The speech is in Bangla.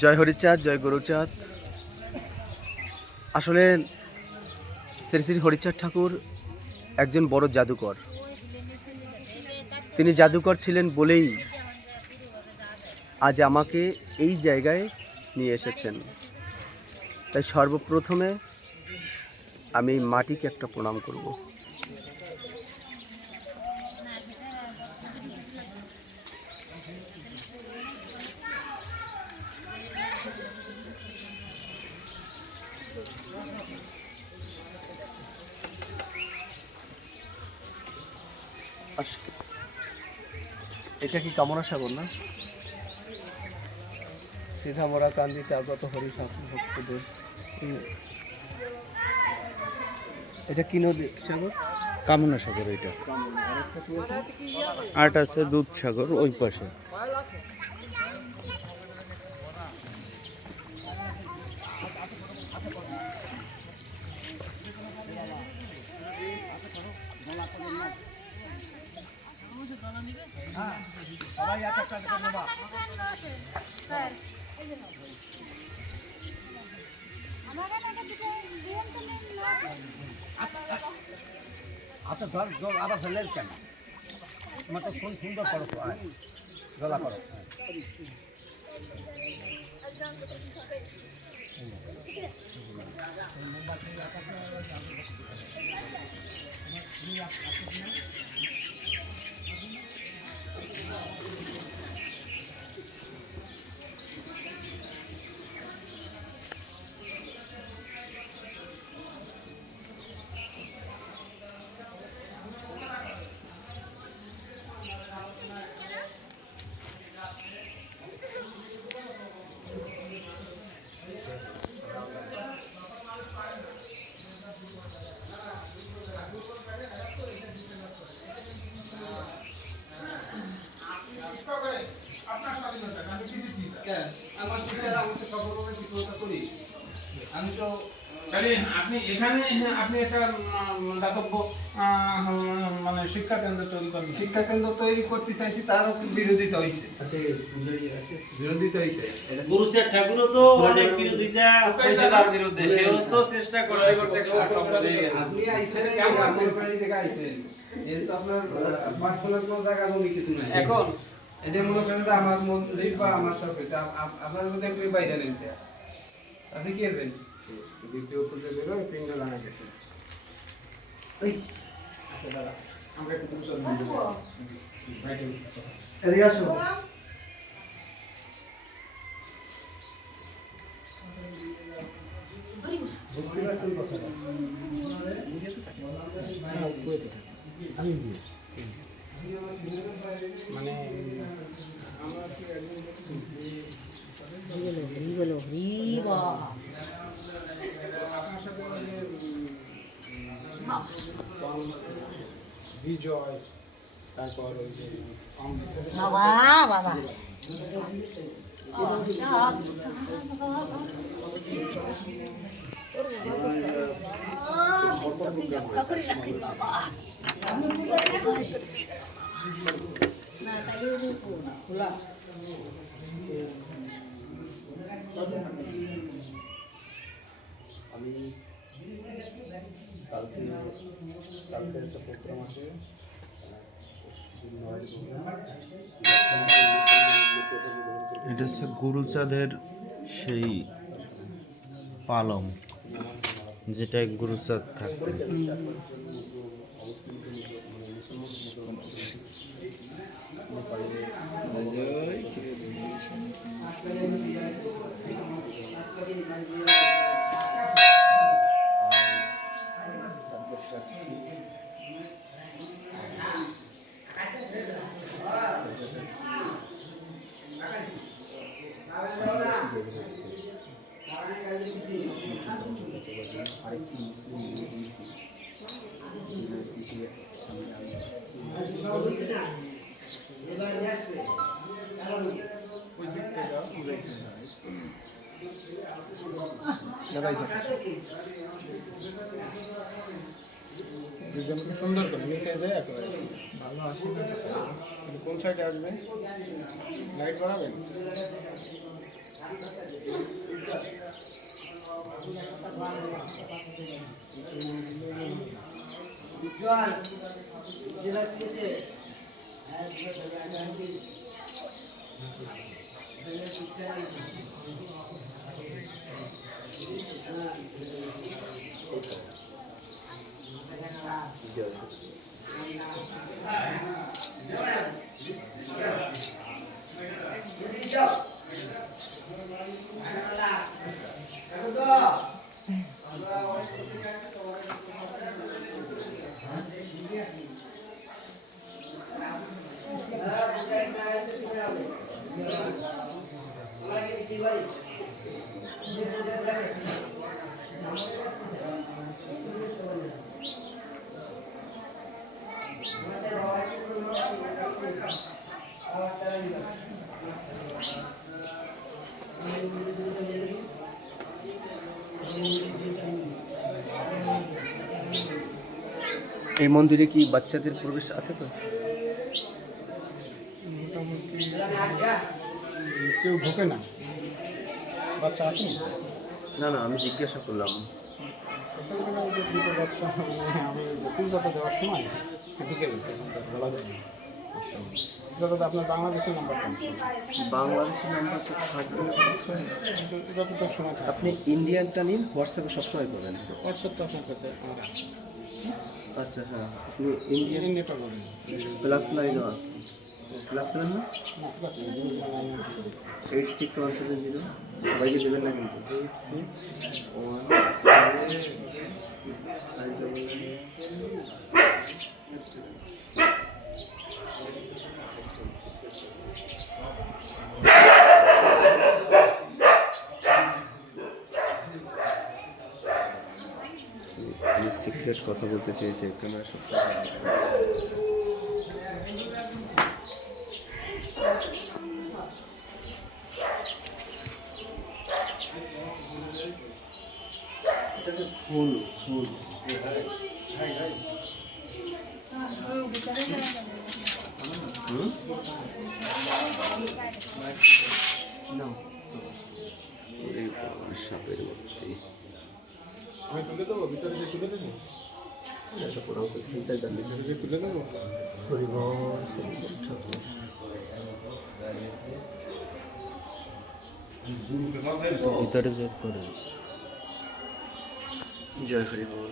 জয় হরিচাঁদ, জয় গুরুচাঁদ। আসলে শ্রী শ্রী হরিচাঁদ ঠাকুর একজন বড় জাদুকর। তিনি জাদুকর ছিলেন বলেই আজ আমাকে এই জায়গায় নিয়ে এসেছেন। তাই সর্বপ্রথমে আমি মাটিকে একটা প্রণাম করব। এটা কি কামনা সাগর না? সিধামরা কান্দিতে আগত হরি ভক্তদের। এটা কি নদী সাগর? কামনা সাগর। এটা আট আছে দুধ সাগর ওই পাশে। আচ্ছা ধর জল আবার ফেলে কেন আমার তো ফোন সুন্দর করো তো জলা করো আপনি এখানে আপনি একটা দাতব্য মানে শিক্ষা কেন্দ্র তৈরি করেন। শিক্ষা কেন্দ্র তৈরি করতে চাইছি, তারও বিরোধিতা হয়েছে। বিরোধিতা হয়েছে। গুরুচাঁদ ঠাকুরও তো অনেক বিরোধিতা হয়েছে তার বিরুদ্ধে, সেও তো চেষ্টা করতে করতে আপনি আইছেন আমার বাড়ি থেকে আইছেন, যেহেতু আপনার পার্সোনাল কোনো জায়গা জমি কিছু নাই। এখন এটা মনে করেন যে আমার মন্দির বা আমার সব কিছু আপনার মধ্যে আপনি বাইরে নেন, আপনি কি করবেন? দ্বিতীয় পুজো বেরো পিণ্ড লাগা গেছে। আমরা একটু পুজো এদিকে আসো। মানে বিজয়, তারপর ওই যে আমি কালকে একটা প্রোগ্রাম আছে। এটা হচ্ছে গুরুচাঁদের সেই পালং, যেটা গুরুচাঁদ থাকতেন। ডিজাইনটা সুন্দর করে নিচে যায় একেবারে ভালো আসে না। কিন্তু কোন সাইডে আসবে? লাইট বাড়াবেন? এই মন্দিরে কি বাচ্চাদের প্রবেশ আছে তো? মোটামুটি কেউ ঢোকে না, বাচ্চা আছে না? না না, আমি জিজ্ঞাসা করলাম। সকালবেলা ওই যে দুটো বাচ্চা আমি কলকাতা যাওয়ার সময় ঢুকে গেছে, বলা যায় না। দাদা আপনার বাংলাদেশের নাম্বারটা বাংলাদেশের নাম্বার তো থাকবে না সবসময়। যতটা সময় থাকে আপনি ইন্ডিয়ানটা নিন, হোয়াটসঅ্যাপে সবসময় পাবেন। হোয়াটসঅ্যাপ তো আপনার কাছে আমার আছে, আচ্ছা হ্যাঁ, আপনি ইন্ডিয়ান ইন্ডিয়াটা বলেন +9 প্লাস নেবেন না? না, ঠিক আছে 86170 সবাইকে দেবেন না কিন্তু। 86 সিক্রেট কথা বলতে চেয়েছে ক্যামেরা সব। এটা যে ফুল ফুল না এই সাপের মধ্যে আমি তুলে দেবো, ভিতরে যে তুলে দেবো, একটা প্রণাম করতে চাই, তার ভিতরে যে তুলে দেবো। হরিবল ঠাকুর। ভিতরে যে করে জয় হরিবল।